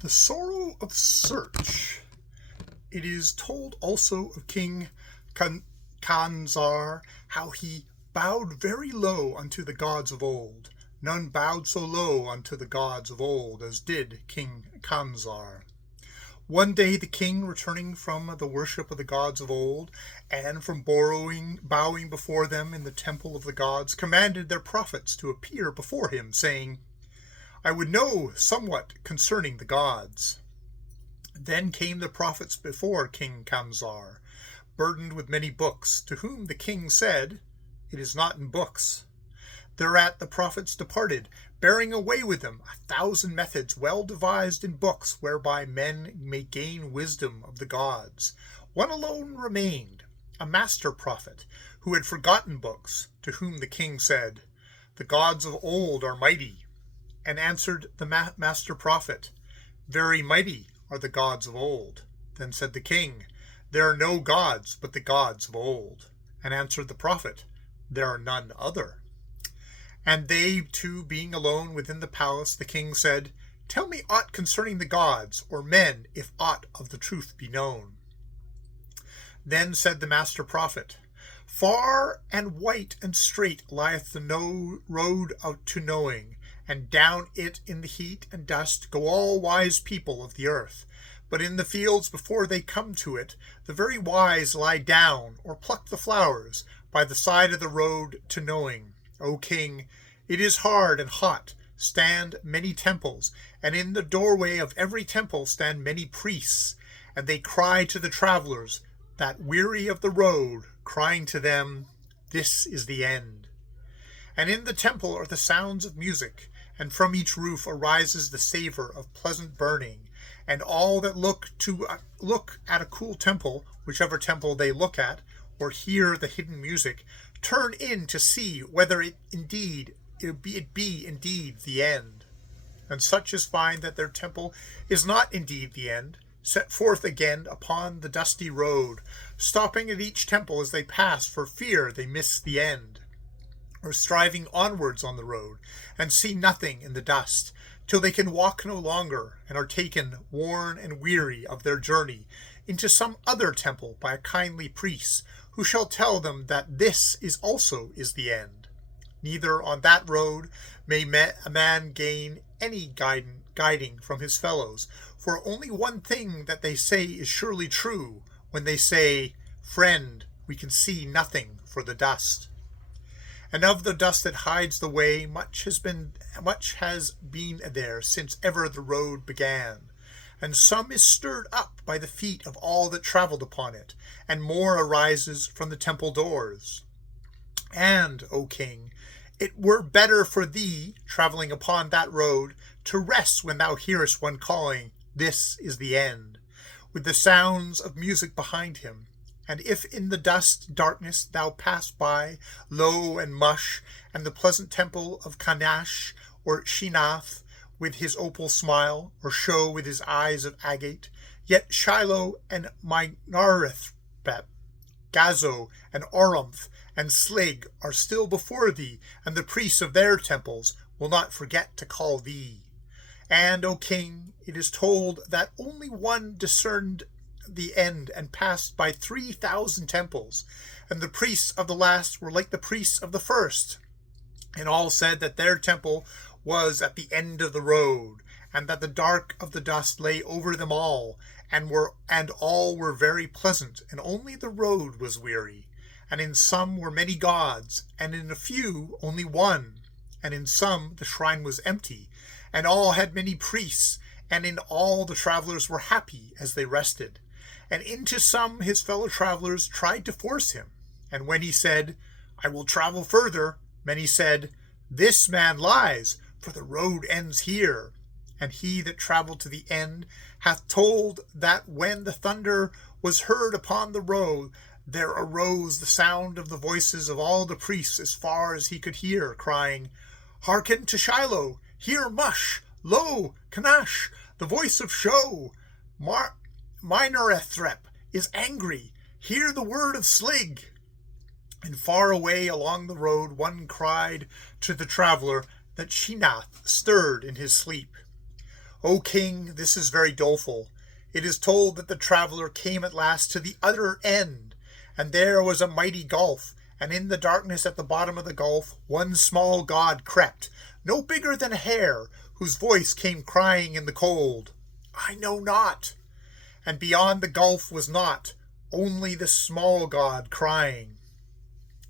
The sorrow of Srch. It is told also of King Kanzar how he bowed very low unto the gods of old. None bowed so low unto the gods of old as did King Kanzar. One day the king, returning from the worship of the gods of old, and from bowing before them in the temple of the gods, commanded their prophets to appear before him, saying, I would know somewhat concerning the gods. Then came the prophets before King Kanzar, burdened with many books, to whom the king said, It is not in books. Thereat the prophets departed, bearing away with them 1,000 methods well devised in books, whereby men may gain wisdom of the gods. One alone remained, a master prophet, who had forgotten books, to whom the king said, The gods of old are mighty. And answered the master prophet, Very mighty are the gods of old. Then said the king, There are no gods but the gods of old. And answered the prophet, There are none other. And they two being alone within the palace, the king said, Tell me aught concerning the gods, or men, if aught of the truth be known. Then said the master prophet, Far and white and straight lieth the road out to knowing, and down it in the heat and dust go all wise people of the earth. But in the fields before they come to it, the very wise lie down, or pluck the flowers, by the side of the road to knowing. O king, it is hard and hot, stand many temples, and in the doorway of every temple stand many priests, and they cry to the travelers, that weary of the road, crying to them, This is the end. And in the temple are the sounds of music, and from each roof arises the savor of pleasant burning, and all that look at a cool temple, whichever temple they look at, or hear the hidden music, turn in to see whether it be indeed the end. And such as find that their temple is not indeed the end, set forth again upon the dusty road, stopping at each temple as they pass for fear they miss the end, or striving onwards on the road, and see nothing in the dust, till they can walk no longer, and are taken, worn and weary of their journey, into some other temple by a kindly priest, who shall tell them that this also is the end. Neither on that road may a man gain any guiding from his fellows, for only one thing that they say is surely true, when they say, Friend, we can see nothing for the dust. And of the dust that hides the way, much has been there since ever the road began. And some is stirred up by the feet of all that travelled upon it, and more arises from the temple doors. And, O king, it were better for thee, travelling upon that road, to rest when thou hearest one calling, This is the end, with the sounds of music behind him. And if in the dust darkness thou pass by, low and mush, and the pleasant temple of Kanash or Shinath, with his opal smile, or show with his eyes of agate, yet Shiloh and Minarethbet, Gazo and Orumth and Slig are still before thee, and the priests of their temples will not forget to call thee. And, O king, it is told that only one discerned the end and passed by 3,000 temples, and the priests of the last were like the priests of the first, and all said that their temple was at the end of the road, and that the dark of the dust lay over them all, and all were very pleasant, and only the road was weary. And in some were many gods, and in a few only one, and in some the shrine was empty, and all had many priests, and in all the travelers were happy as they rested. And into some his fellow travelers tried to force him, and when he said, I will travel further, many said, This man lies, for the road ends here. And he that travelled to the end hath told that when the thunder was heard upon the road, there arose the sound of the voices of all the priests as far as he could hear, crying, Hearken to Shiloh, hear Mush, lo, Kanash, the voice of Show, Minarethbet is angry, hear the word of Slig. And far away along the road one cried to the traveller that Shinath stirred in his sleep. O king, this is very doleful. It is told that the traveler came at last to the other end, and there was a mighty gulf, and in the darkness at the bottom of the gulf one small god crept, no bigger than a hare, whose voice came crying in the cold, I know not. And beyond the gulf was naught, only the small god crying.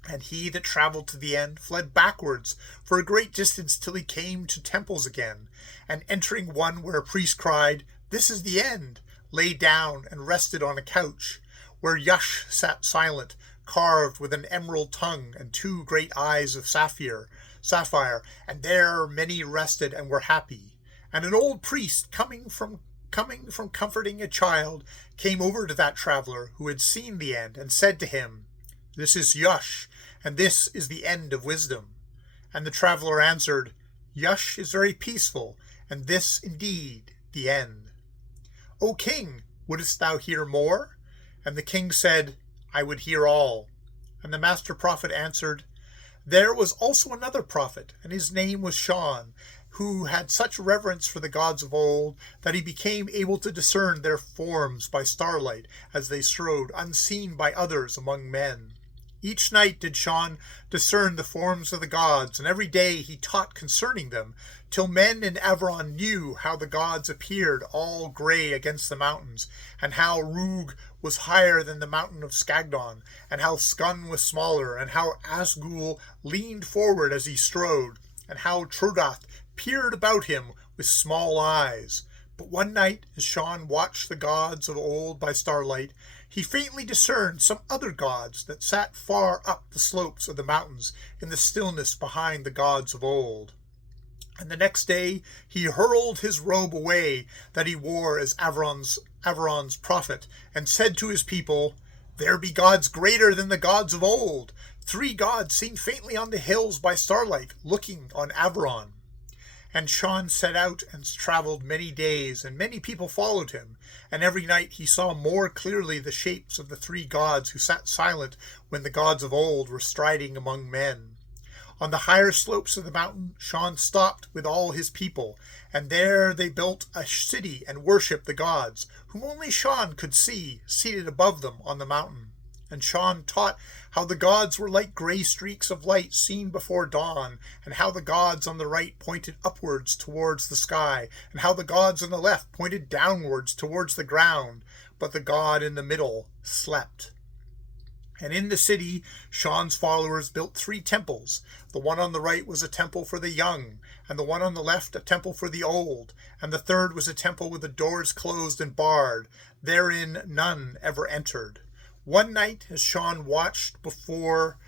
And he that travelled to the end fled backwards for a great distance till he came to temples again, and entering one where a priest cried, This is the end, lay down and rested on a couch, where Yush sat silent, carved with an emerald tongue and two great eyes of sapphire, and there many rested and were happy. And an old priest coming from comforting a child came over to that traveller who had seen the end, and said to him, This is Yush, and this is the end of wisdom. And the traveller answered, Yush is very peaceful, and this indeed the end. O king, wouldst thou hear more? And the king said, I would hear all. And the master prophet answered, There was also another prophet, and his name was Srrch, who had such reverence for the gods of old that he became able to discern their forms by starlight as they strode unseen by others among men. Each night did Srrch discern the forms of the gods, and every day he taught concerning them, till men in Avron knew how the gods appeared all grey against the mountains, and how Srrw was higher than the mountain of Skagdon, and how Skun was smaller, and how Asgul leaned forward as he strode, and how Trudath peered about him with small eyes. But one night, as Srrch watched the gods of old by starlight, he faintly discerned some other gods that sat far up the slopes of the mountains in the stillness behind the gods of old. And the next day he hurled his robe away that he wore as Avron's prophet, and said to his people, There be gods greater than the gods of old, 3 gods seen faintly on the hills by starlight, looking on Avron. And Srrch set out and travelled many days, and many people followed him, and every night he saw more clearly the shapes of the 3 gods who sat silent when the gods of old were striding among men. On the higher slopes of the mountain Srrch stopped with all his people, and there they built a city and worshipped the gods, whom only Srrch could see, seated above them on the mountain. And Srrch taught how the gods were like grey streaks of light seen before dawn, and how the gods on the right pointed upwards towards the sky, and how the gods on the left pointed downwards towards the ground, but the god in the middle slept. And in the city Srrch's followers built 3 temples. The one on the right was a temple for the young, and the one on the left a temple for the old, and the third was a temple with the doors closed and barred. Therein none ever entered. One night, as Srrch watched before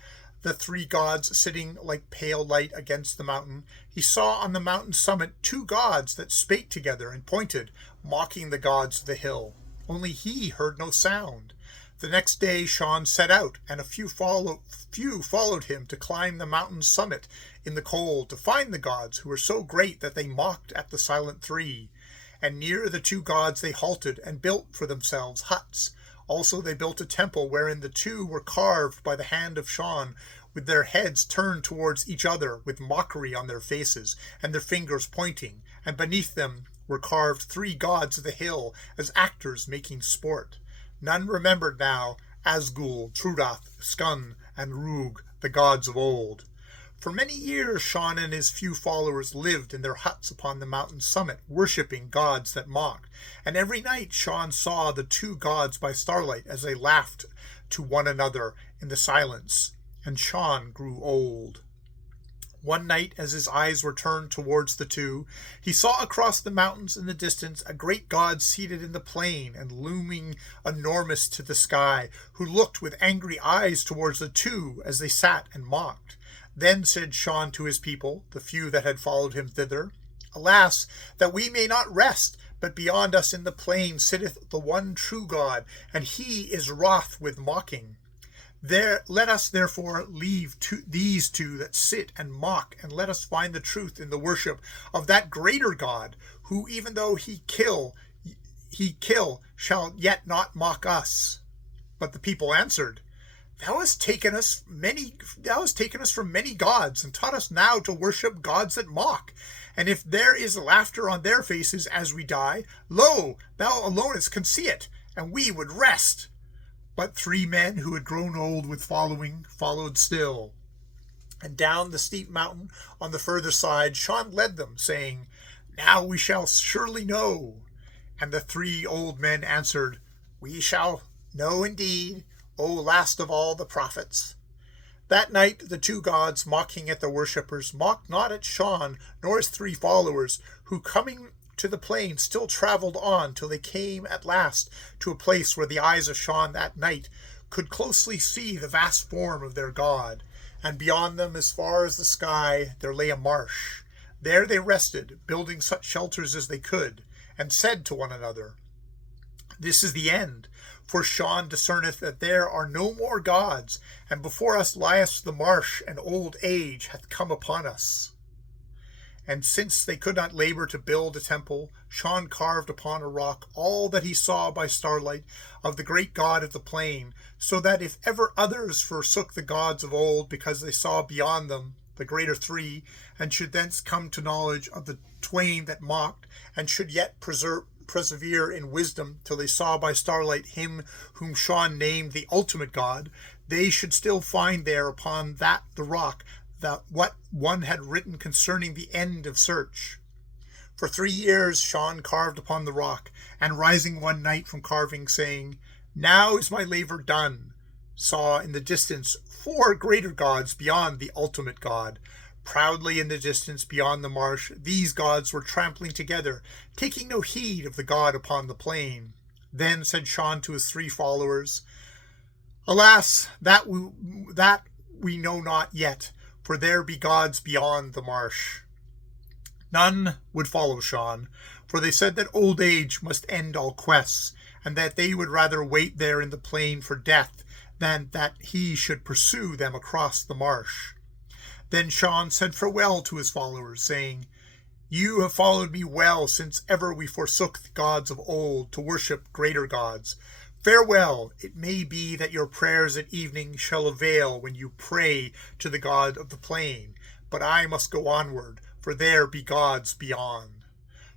the 3 gods sitting like pale light against the mountain, he saw on the mountain summit 2 gods that spake together and pointed, mocking the gods of the hill. Only he heard no sound. The next day Srrch set out, and a few followed him to climb the mountain's summit in the cold, to find the gods, who were so great that they mocked at the silent 3. And near the 2 gods they halted and built for themselves huts. Also they built a temple wherein the 2 were carved by the hand of Srrch, with their heads turned towards each other, with mockery on their faces, and their fingers pointing, and beneath them were carved 3 gods of the hill, as actors making sport. None remembered now Asgul, Trudath, Skun, and Srrw, the gods of old. For many years Srrch and his few followers lived in their huts upon the mountain's summit, worshipping gods that mocked. And every night Srrch saw the 2 gods by starlight as they laughed to one another in the silence. And Srrch grew old. One night, as his eyes were turned towards the 2, he saw across the mountains in the distance a great god seated in the plain and looming enormous to the sky, who looked with angry eyes towards the 2 as they sat and mocked. Then said Srrch to his people, the few that had followed him thither, Alas, that we may not rest, but beyond us in the plain sitteth the one true God, and he is wroth with mocking. Let us therefore leave these 2 that sit and mock, and let us find the truth in the worship of that greater God, who even though he kill, shall yet not mock us. But the people answered, Thou hast taken us from many gods, and taught us now to worship gods that mock. And if there is laughter on their faces as we die, lo, thou alonest can see it, and we would rest. But 3 men who had grown old with following followed still. And down the steep mountain on the further side Sean led them, saying, Now we shall surely know. And the 3 old men answered, We shall know indeed, O last of all the prophets. That night the 2 gods, mocking at the worshippers, mocked not at Sean nor his 3 followers, who coming to the plain still travelled on till they came at last to a place where the eyes of Sean that night could closely see the vast form of their god, and beyond them as far as the sky there lay a marsh. There they rested, building such shelters as they could, and said to one another, This is the end, for Sean discerneth that there are no more gods, and before us lieth the marsh, and old age hath come upon us. And since they could not labor to build a temple, Sean carved upon a rock all that he saw by starlight of the great God of the plain, so that if ever others forsook the gods of old because they saw beyond them the greater 3, and should thence come to knowledge of the twain that mocked, and should yet persevere in wisdom till they saw by starlight him whom Sean named the ultimate God, they should still find there upon that the rock that what one had written concerning the end of Srch. For 3 years Sean carved upon the rock, and rising one night from carving, saying, Now is my labour done, saw in the distance 4 greater gods beyond the ultimate God. Proudly in the distance beyond the marsh, these gods were trampling together, taking no heed of the God upon the plain. Then said Sean to his 3 followers, Alas, that we know not yet, for there be gods beyond the marsh. None would follow Sean, for they said that old age must end all quests, and that they would rather wait there in the plain for death than that he should pursue them across the marsh. Then Sean said farewell to his followers, saying, You have followed me well since ever we forsook the gods of old to worship greater gods. Farewell, it may be that your prayers at evening shall avail when you pray to the God of the plain, but I must go onward, for there be gods beyond.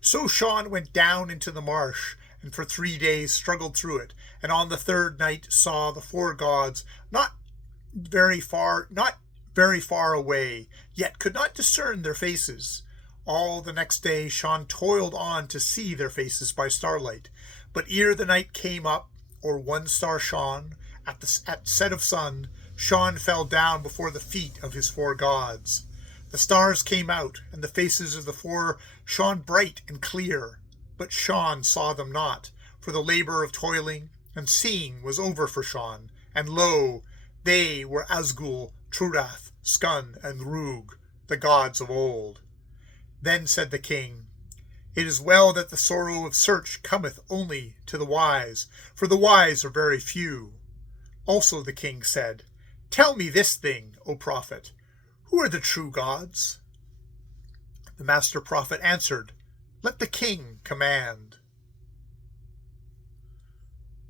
So Sean went down into the marsh, and for 3 days struggled through it, and on the 3rd night saw the 4 gods not very far away, yet could not discern their faces. All the next day Sean toiled on to see their faces by starlight, but ere the night came up, or 1 star shone, at set of sun, Sean fell down before the feet of his 4 gods. The stars came out, and the faces of the 4 shone bright and clear, but Sean saw them not, for the labour of toiling and seeing was over for Sean, and lo, they were Asgul, Trurath, Skun, and Rug, the gods of old. Then said the king, It is well that the sorrow of Srch cometh only to the wise, for the wise are very few. Also the king said, Tell me this thing, O prophet, who are the true gods? The master prophet answered, Let the king command.